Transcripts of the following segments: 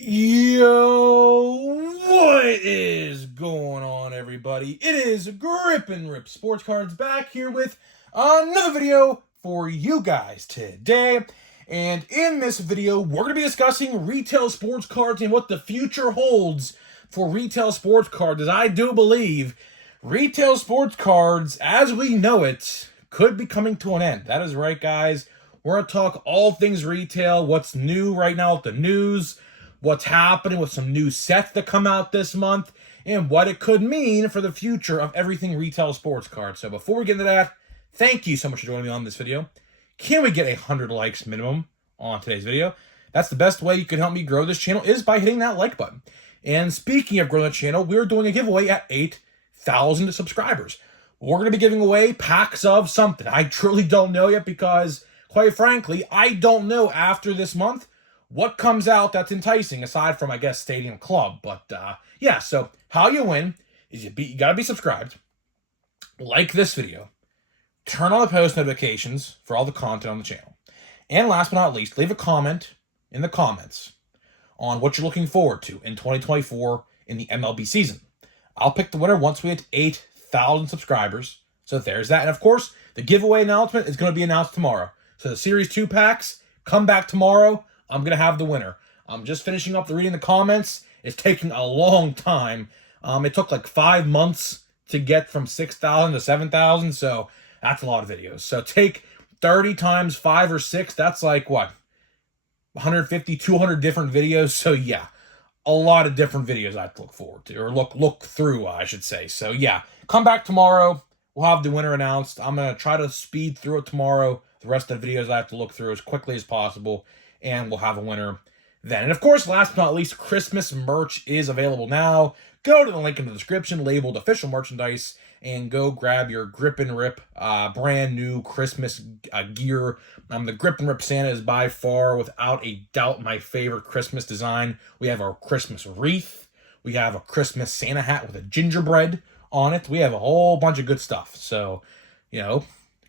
Yo, what is going on, everybody? It is Grip and Rip Sports Cards back here with another video for you guys today. And in this video, we're going to be discussing retail sports cards and what the future holds for retail sports cards. As I do believe retail sports cards, as we know it, could be coming to an end. That is right, guys. We're going to talk all things retail, what's new right now with the news, what's happening with some new sets that come out this month, and what it could mean for the future of everything retail sports cards. So before we get into that, thank you so much for joining me on this video. Can we get 100 likes minimum on today's video? That's the best way you can help me grow this channel, is by hitting that like button. And speaking of growing the channel, we're doing a giveaway at 8,000 subscribers. We're going to be giving away packs of something. I truly don't know yet because, quite frankly, I don't know after this month what comes out that's enticing, aside from, I guess, Stadium Club. But, yeah, so how you win is you got to be subscribed, like this video, turn on the post notifications for all the content on the channel, and last but not least, leave a comment in the comments on what you're looking forward to in 2024 in the MLB season. I'll pick the winner once we hit 8,000 subscribers. So there's that. And, of course, the giveaway announcement is going to be announced tomorrow. So the Series 2 packs come back tomorrow. I'm going to have the winner. I'm just finishing up the reading the comments. It's taking a long time. It took like 5 months to get from 6,000 to 7,000, so that's a lot of videos. So take 30 times 5 or 6, that's like, what, 150, 200 different videos? So yeah, a lot of different videos I have to look forward to, or look through, I should say. So yeah, come back tomorrow. We'll have the winner announced. I'm going to try to speed through it tomorrow. The rest of the videos I have to look through as quickly as possible, and we'll have a winner then. And of course, last but not least, Christmas merch is available now. Go to the link in the description labeled official merchandise and go grab your Grip and Rip brand new Christmas gear. The Grip and Rip Santa is by far, without a doubt, my favorite Christmas design. We have our Christmas wreath. We have a Christmas Santa hat with a gingerbread on it. We have a whole bunch of good stuff. So, you know,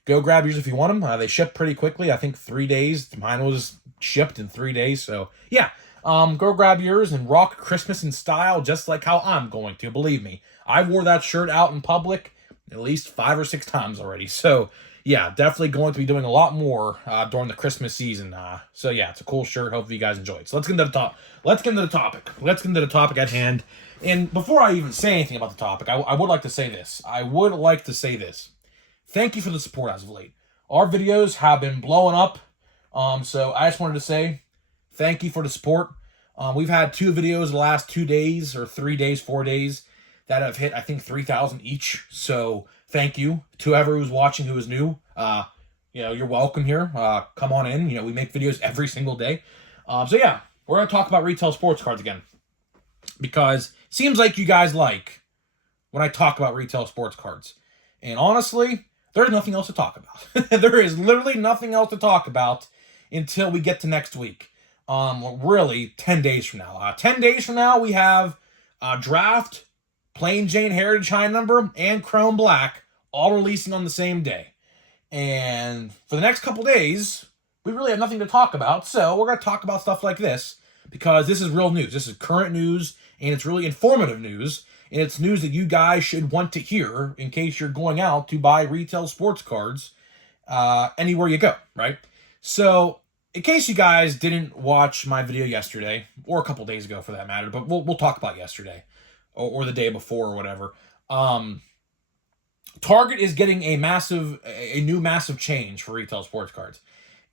go grab yours if you want them. They ship pretty quickly. I think 3 days. Mine was shipped in 3 days. So, yeah. Go grab yours and rock Christmas in style, just like how I'm going to. Believe me, I wore that shirt out in public at least 5 or 6 times already. So, yeah, definitely going to be doing a lot more during the Christmas season. So, yeah, it's a cool shirt. Hopefully you guys enjoy it. So, let's get into the top. Let's get into the topic. Let's get into the topic at hand. And before I even say anything about the topic, I would like to say this. Thank you for the support as of late. Our videos have been blowing up. So I just wanted to say thank you for the support. We've had 2 videos the last 2 days, or 3 days, 4 days, that have hit, I think, 3,000 each. So thank you to whoever who's watching who is new. You know, you're welcome here. Come on in. You know, we make videos every single day. So yeah, we're going to talk about retail sports cards again, because it seems like you guys like when I talk about retail sports cards. And honestly, there's nothing else to talk about. There is literally nothing else to talk about until we get to next week. Really, 10 days from now. 10 days from now, we have Draft, Plain Jane Heritage High Number, and Chrome Black all releasing on the same day. And for the next couple days, we really have nothing to talk about. So we're going to talk about stuff like this, because this is real news. This is current news, and it's really informative news. And it's news that you guys should want to hear in case you're going out to buy retail sports cards anywhere you go, right? So, in case you guys didn't watch my video yesterday, or a couple days ago for that matter, but we'll talk about yesterday, or the day before, or whatever. Target is getting a new massive change for retail sports cards.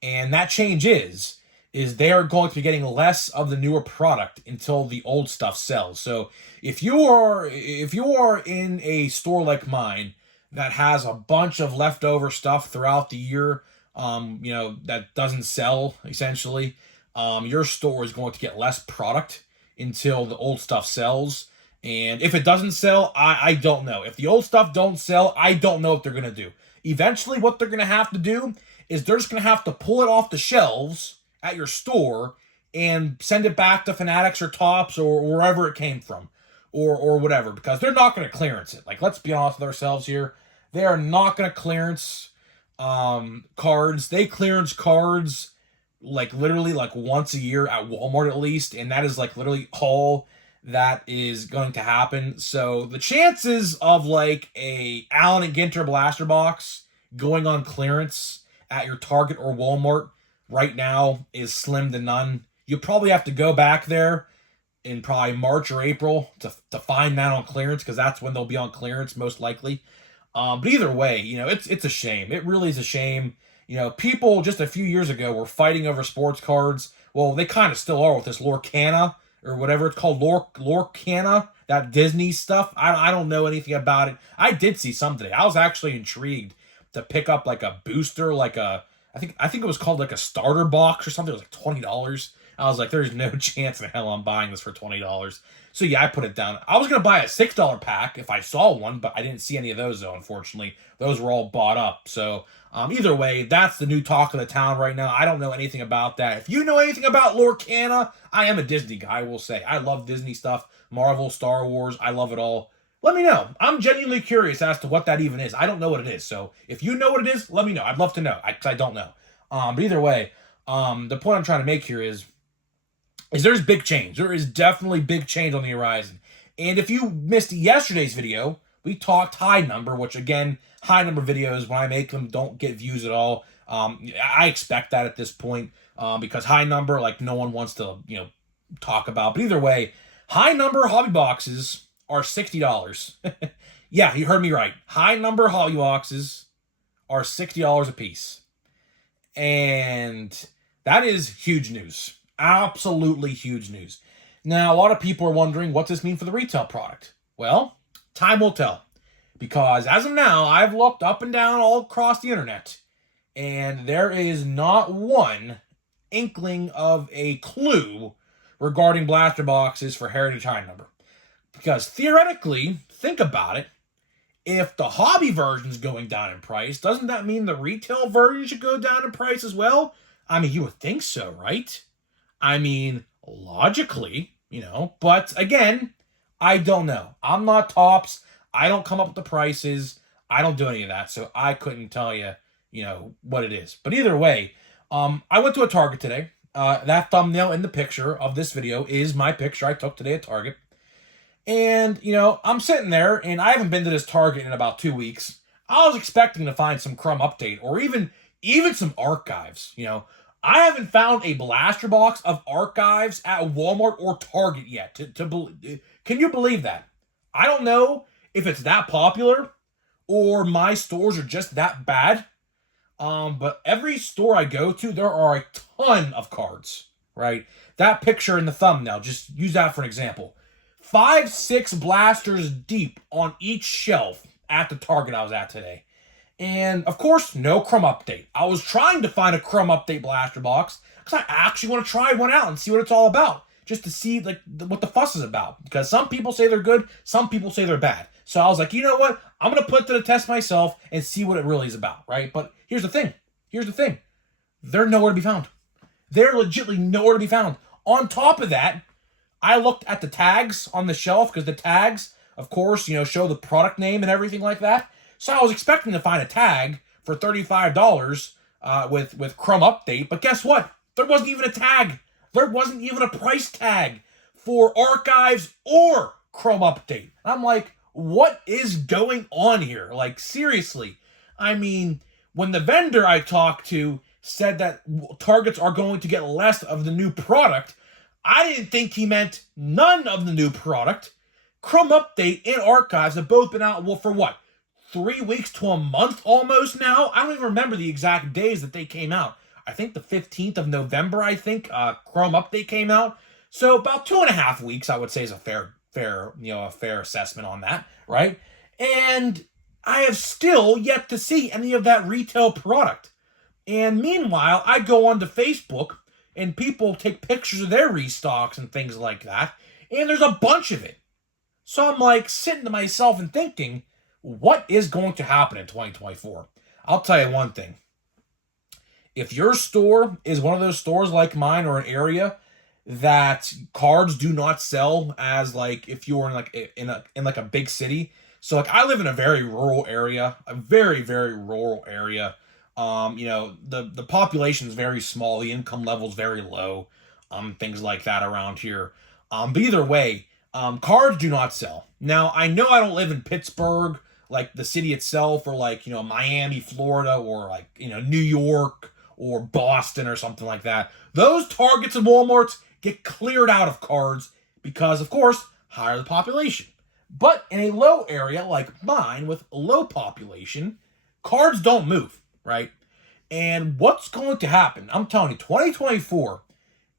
And that change is they are going to be getting less of the newer product until the old stuff sells. So if you are in a store like mine that has a bunch of leftover stuff throughout the year, you know, that doesn't sell, essentially, your store is going to get less product until the old stuff sells. And if it doesn't sell, I don't know. If the old stuff don't sell, I don't know what they're going to do. Eventually, what they're going to have to do is they're just going to have to pull it off the shelves at your store and send it back to Fanatics or Tops or wherever it came from, or whatever, because they're not going to clearance it. Like, let's be honest with ourselves here. They are not going to clearance cards. They clearance cards like literally like once a year at Walmart at least, and that is like literally all that is going to happen. So the chances of like a Allen and Ginter blaster box going on clearance at your Target or Walmart right now is slim to none. You probably have to go back there in probably March or April to find that on clearance, because that's when they'll be on clearance most likely. But either way, it's a shame. It really is a shame. People just a few years ago were fighting over sports cards. Well, they kind of still are with this Lorcana or whatever it's called, Lorcana, that Disney stuff. I don't know anything about it. I did see some today. I was actually intrigued to pick up like a booster, like I think it was called like a starter box or something. It was like $20. I was like, there's no chance in hell I'm buying this for $20. So yeah, I put it down. I was gonna buy a $6 pack if I saw one, but I didn't see any of those though. Unfortunately, those were all bought up. So either way, that's the new talk of the town right now. I don't know anything about that. If you know anything about Lorcana, I am a Disney guy. I will say I love Disney stuff, Marvel, Star Wars. I love it all. Let me know. I'm genuinely curious as to what that even is. I don't know what it is. So if you know what it is, let me know. I'd love to know. I don't know. But either way, the point I'm trying to make here is there's big change. There is definitely big change on the horizon. And if you missed yesterday's video, we talked high number, which again, high number videos, when I make them, don't get views at all. I expect that at this point, because high number, like no one wants to, talk about. But either way, high number hobby boxes are $60. Yeah, you heard me right. High number hobby boxes are $60 a piece. And that is huge news. Absolutely huge news. Now, a lot of people are wondering, what does this mean for the retail product? Well, time will tell. Because as of now, I've looked up and down all across the internet, and there is not one inkling of a clue regarding blaster boxes for Heritage High Number. Because theoretically, think about it, if the hobby version is going down in price, doesn't that mean the retail version should go down in price as well? I mean, you would think so, right? I mean, logically, but again, I don't know. I'm not Tops. I don't come up with the prices. I don't do any of that, so I couldn't tell you, what it is. But either way, I went to a Target today. That thumbnail in the picture of this video is my picture I took today at Target. And, I'm sitting there, and I haven't been to this Target in about 2 weeks. I was expecting to find some Crumb Update, or even some archives, I haven't found a blaster box of archives at Walmart or Target yet. Can you believe that? I don't know if it's that popular or my stores are just that bad. But every store I go to, there are a ton of cards, right? That picture in the thumbnail, just use that for an example. 5, 6 blasters deep on each shelf at the Target I was at today. And, of course, no Crumb Update. I was trying to find a Crumb Update blaster box because I actually want to try one out and see what it's all about. Just to see what the fuss is about. Because some people say they're good, some people say they're bad. So I was like, you know what? I'm going to put it to the test myself and see what it really is about, right? But here's the thing. They're nowhere to be found. They're legitimately nowhere to be found. On top of that, I looked at the tags on the shelf because the tags, of course, show the product name and everything like that. So I was expecting to find a tag for $35 with Crumb Update, but guess what? There wasn't even a tag. There wasn't even a price tag for archives or Crumb Update. I'm like, what is going on here? Like, seriously. I mean, when the vendor I talked to said that Targets are going to get less of the new product, I didn't think he meant none of the new product. Crumb Update and archives have both been out, for what? 3 weeks to a month almost now? I don't even remember the exact days that they came out. I think the 15th of November, Crumb Update came out. So about 2.5 weeks, I would say, is a fair assessment on that, right? And I have still yet to see any of that retail product. And meanwhile, I go onto Facebook and people take pictures of their restocks and things like that, and there's a bunch of it. So I'm like sitting to myself and thinking, what is going to happen in 2024? I'll tell you one thing. If your store is one of those stores like mine, or an area that cards do not sell, as like if you're in a big city. So like I live in a very rural area, a very, very rural area. The population is very small, the income level is very low, things like that around here. But either way, cards do not sell. Now, I know I don't live in Pittsburgh, like the city itself, or like, Miami, Florida, or like, New York or Boston or something like that. Those Targets and Walmarts get cleared out of cards because, of course, higher the population. But in a low area like mine with low population, cards don't move, right? And what's going to happen? I'm telling you, 2024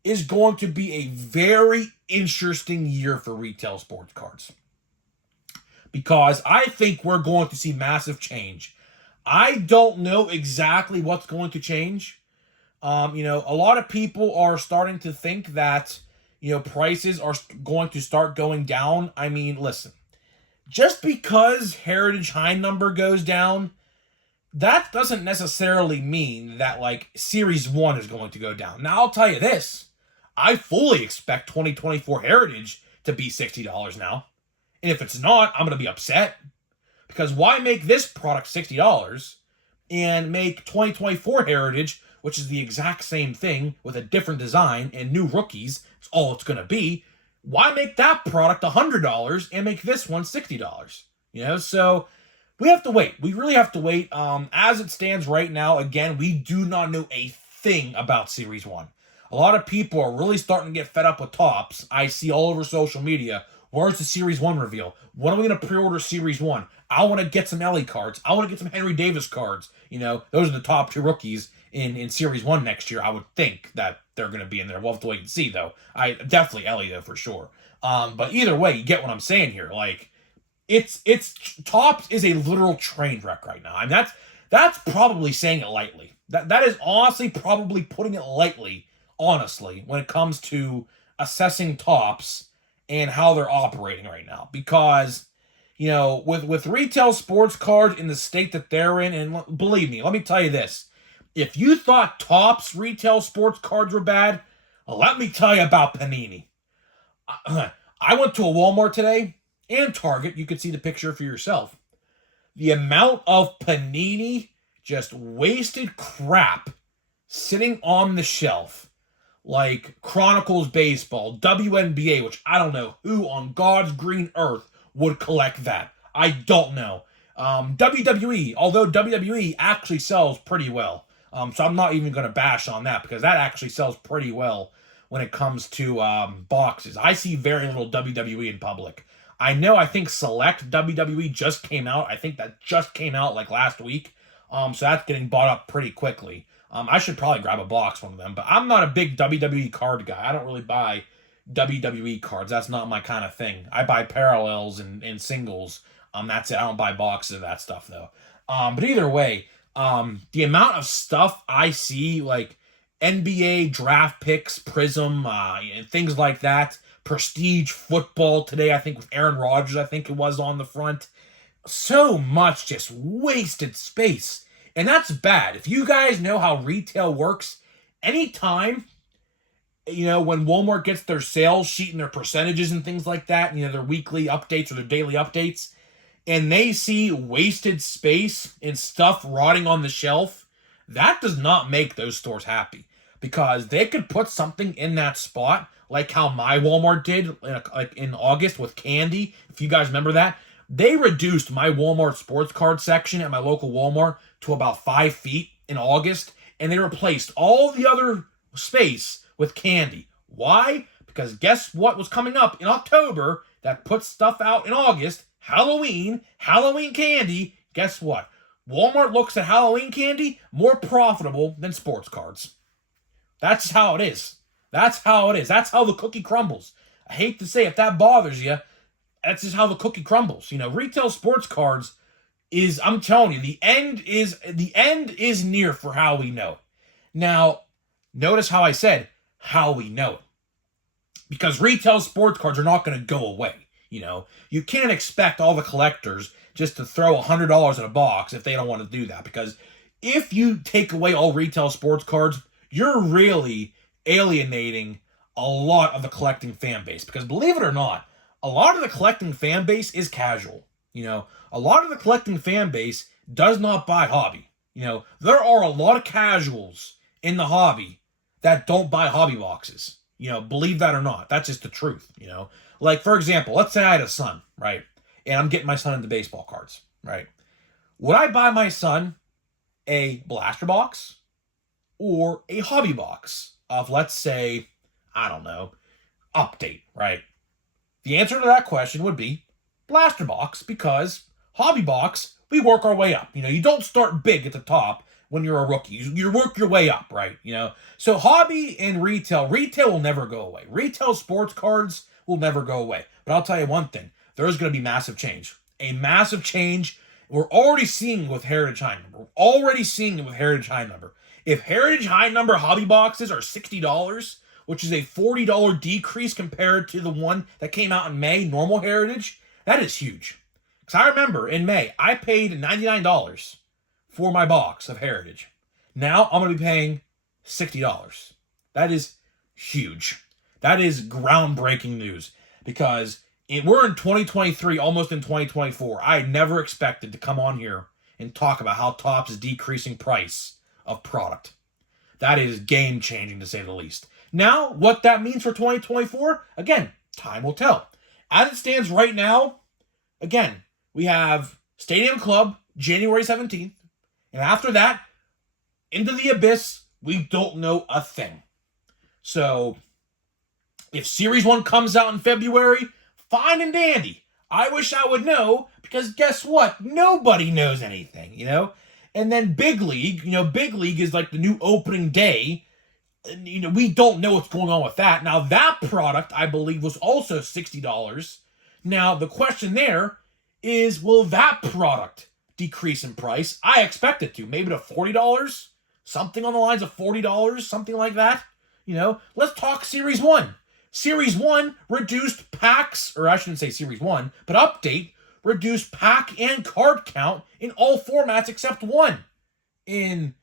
is going to be a very interesting year for retail sports cards because I think we're going to see massive change. I don't know exactly what's going to change. A lot of people are starting to think that, prices are going to start going down. I mean, listen, just because Heritage High number goes down, that doesn't necessarily mean that, like, Series 1 is going to go down. Now, I'll tell you this. I fully expect 2024 Heritage to be $60 now. And if it's not, I'm going to be upset. Because why make this product $60 and make 2024 Heritage, which is the exact same thing with a different design and new rookies, is all it's going to be, why make that product $100 and make this one $60? So we have to wait. We really have to wait. As it stands right now, again, we do not know a thing about Series 1. A lot of people are really starting to get fed up with Topps. I see all over social media, where's the Series 1 reveal? When are we going to pre-order Series 1? I want to get some Ellie cards. I want to get some Henry Davis cards. Those are the top 2 rookies in Series 1 next year. I would think that they're going to be in there. We'll have to wait and see, though. I definitely Ellie, though, for sure. But either way, you get what I'm saying here. Like, it's Topps is a literal train wreck right now. And that's probably saying it lightly. That is honestly probably putting it lightly, honestly, when it comes to assessing Topps and how they're operating right now. Because, with retail sports cards in the state that they're in, and believe me, let me tell you this. If you thought Topps retail sports cards were bad, let me tell you about Panini. I went to a Walmart today and Target. You could see the picture for yourself. The amount of Panini just wasted crap sitting on the shelf, like Chronicles Baseball, WNBA, which I don't know who on God's green earth would collect that. I don't know. WWE, although WWE actually sells pretty well. So I'm not even going to bash on that because that actually sells pretty well when it comes to boxes. I see very little WWE in public. I think Select WWE just came out. I think that just came out like last week. So that's getting bought up pretty quickly. I should probably grab a box from them, but I'm not a big WWE card guy. I don't really buy WWE cards. That's not my kind of thing. I buy parallels and singles. That's it. I don't buy boxes of that stuff though. But either way, the amount of stuff I see, like NBA draft picks, Prism, and things like that, Prestige Football today, I think with Aaron Rodgers, I think it was on the front. So much just wasted space. And that's bad. If you guys know how retail works, anytime, when Walmart gets their sales sheet and their percentages and things like that, their weekly updates or their daily updates, and they see wasted space and stuff rotting on the shelf, that does not make those stores happy. Because they could put something in that spot, like how my Walmart did in August with candy. If you guys remember that, they reduced my Walmart sports card section at my local Walmart to about 5 feet in August, and they replaced all the other space with candy. Why? Because guess what was coming up in October that puts stuff out in August? Halloween candy. Guess what? Walmart looks at Halloween candy more profitable than sports cards. That's how it is. That's how it is. That's how the cookie crumbles. I hate to say if that bothers you, that's just how the cookie crumbles. Retail sports cards is, I'm telling you, the end is near for how we know. Now, notice how I said how we know it. Because retail sports cards are not going to go away. You can't expect all the collectors just to throw $100 in a box if they don't want to do that. Because if you take away all retail sports cards, you're really alienating a lot of the collecting fan base. Because believe it or not, a lot of the collecting fan base is casual. A lot of the collecting fan base does not buy hobby. You know, there are a lot of casuals in the hobby that don't buy hobby boxes. You know, believe that or not. That's just the truth, you know. Like, for example, let's say I had a son, right? And I'm getting my son into baseball cards, right? Would I buy my son a blaster box or a hobby box of, let's say, I don't know, Update, right? The answer to that question would be blaster box, because hobby box, we work our way up. You know, you don't start big at the top when you're a rookie. You work your way up, right? You know, so hobby and retail will never go away. Retail sports cards will never go away. But I'll tell you one thing, there's going to be massive change. A massive change. We're already seeing with Heritage High Number. We're already seeing it with Heritage High Number. If Heritage High Number hobby boxes are $60, which is a $40 decrease compared to the one that came out in May, normal Heritage, that is huge. Because I remember in May, I paid $99 for my box of Heritage. Now I'm going to be paying $60. That is huge. That is groundbreaking news, because we're in 2023, almost in 2024. I never expected to come on here and talk about how Topps is decreasing price of product. That is game-changing, to say the least. Now, what that means for 2024, again, time will tell. As it stands right now, again, we have Stadium Club, January 17th. And after that, Into the Abyss, we don't know a thing. So, if Series 1 comes out in February, fine and dandy. I wish I would know, because guess what? Nobody knows anything, you know? And then Big League, you know, Big League is like the new opening day. And, you know, we don't know what's going on with that. Now, that product, I believe, was also $60. Now, the question there is, will that product decrease in price? I expect it to. Maybe to $40? Something on the lines of $40, something like that. You know, let's talk Series 1. Series 1 reduced packs, or I shouldn't say Series 1, but Update reduced pack and card count in all formats except one in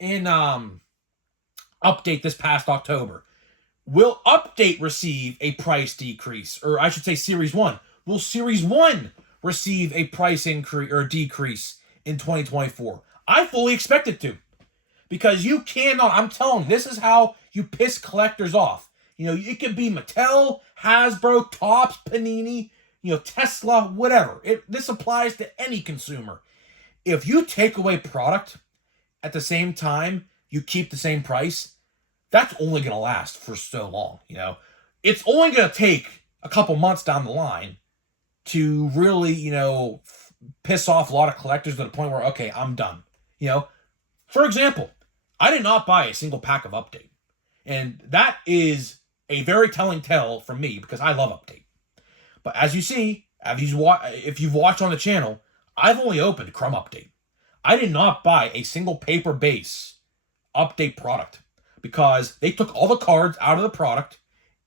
Update this past October. Will Update receive a price decrease? Or I should say Series 1. Will Series 1 receive a price increase or decrease in 2024? I fully expect it to. Because you cannot, I'm telling you, this is how you piss collectors off. You know, it could be Mattel, Hasbro, Topps, Panini, you know, Tesla, whatever. This applies to any consumer. If you take away product at the same time you keep the same price, that's only going to last for so long, you know. It's only going to take a couple months down the line to really, you know, piss off a lot of collectors to the point where, okay, I'm done. You know, for example, I did not buy a single pack of Update. And that is a very telling tale from me, because I love Update. But as you see, if you've watched on the channel, I've only opened Crumb Update. I did not buy a single paper base Update product, because they took all the cards out of the product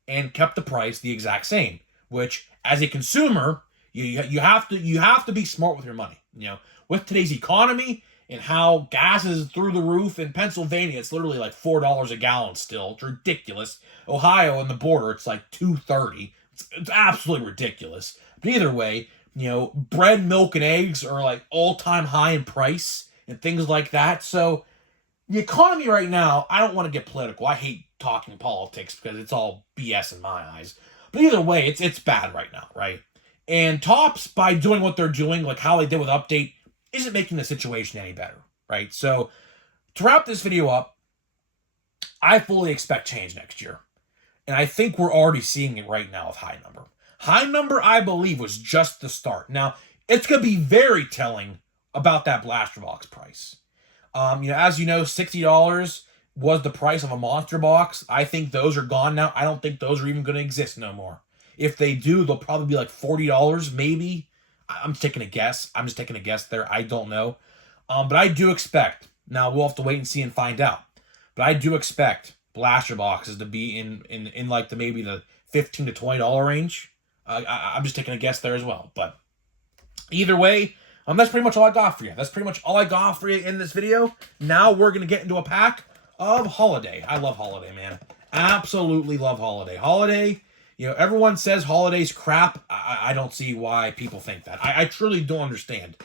and kept the price the exact same. Which, as a consumer, you have to be smart with your money. You know, with today's economy and how gas is through the roof in Pennsylvania, it's literally like $4 a gallon still. It's ridiculous. Ohio and the border, it's like $2.30. It's absolutely ridiculous. But either way, you know, bread, milk, and eggs are like all-time high in price and things like that. So the economy right now, I don't want to get political. I hate talking politics because it's all BS in my eyes. But either way, it's bad right now, right? And Topps, by doing what they're doing, like how they did with Update, isn't making the situation any better, right? So to wrap this video up, I fully expect change next year. And I think we're already seeing it right now with High Number. High Number, I believe, was just the start. Now, it's going to be very telling about that blaster box price. You know, as you know, $60 was the price of a monster box. I think those are gone now. I don't think those are even going to exist no more. If they do, they'll probably be like $40, maybe. I'm just taking a guess. I'm just taking a guess there. I don't know. But I do expect, now we'll have to wait and see and find out, but I do expect blaster boxes to be in like maybe the $15 to $20 range. I'm just taking a guess there as well. But either way, that's pretty much all I got for you. That's pretty much all I got for you in this video. Now we're going to get into a pack of Holiday. I love Holiday, man. Absolutely love Holiday. Holiday, you know, everyone says Holiday's crap. I don't see why people think that. I truly don't understand.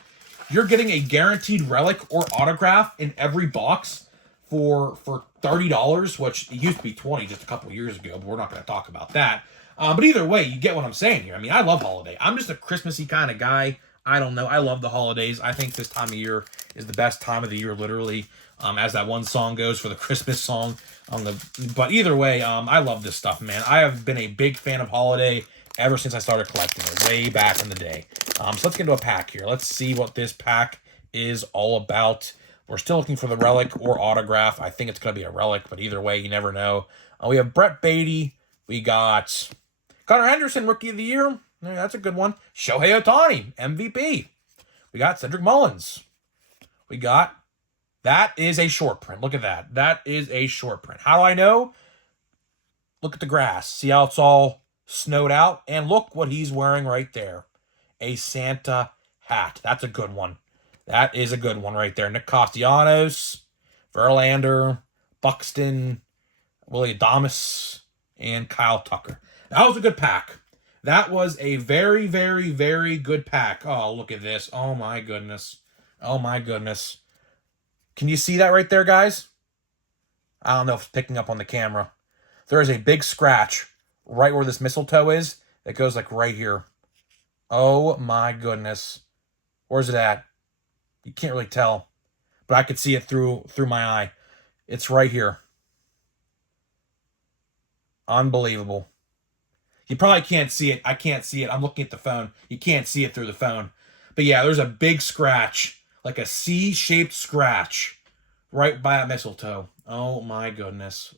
you're getting a guaranteed relic or autograph in every box for $30, which it used to be $20 just a couple years ago, but we're not going to talk about that. But either way, you get what I'm saying here. I mean, I love holiday. I'm just a Christmassy kind of guy. I don't know. I love the holidays. I think this time of year is the best time of the year, literally, as that one song goes for the Christmas song. But either way, I love this stuff, man. I have been a big fan of holiday ever since I started collecting it, way back in the day. So let's get into a pack here. Let's see what this pack is all about. We're still looking for the relic or autograph. I think it's going to be a relic, but either way, you never know. We have Brett Beatty. We got Connor Henderson, Rookie of the Year. Yeah, that's a good one. Shohei Ohtani, MVP. We got Cedric Mullins. We got... That is a short print. Look at that. That is a short print. How do I know? Look at the grass. See how it's all snowed out? And look what he's wearing right there. A Santa hat. That's a good one. That is a good one right there. Nick Castellanos, Verlander, Buxton, Willie Adames, and Kyle Tucker. That was a good pack. That was a very, very, very good pack. Oh, look at this. Oh, my goodness. Oh, my goodness. Can you see that right there, guys? I don't know if it's picking up on the camera. There is a big scratch right where this mistletoe is. That goes like right here. Oh, my goodness. Where's it at? You can't really tell. But I could see it through my eye. It's right here. Unbelievable. You probably can't see it. I can't see it. I'm looking at the phone. You can't see it through the phone. But yeah, there's a big scratch. Like a C-shaped scratch. Right by that mistletoe. Oh my goodness.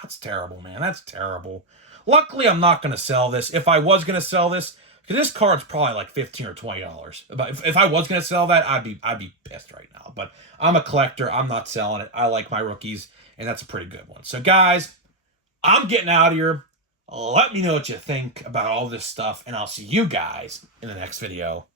That's terrible, man. That's terrible. Luckily, I'm not going to sell this. If I was going to sell this, because this card's probably like $15 or $20. But if I was going to sell that, I'd be pissed right now. But I'm a collector. I'm not selling it. I like my rookies, and that's a pretty good one. So, guys, I'm getting out of here. Let me know what you think about all this stuff, and I'll see you guys in the next video.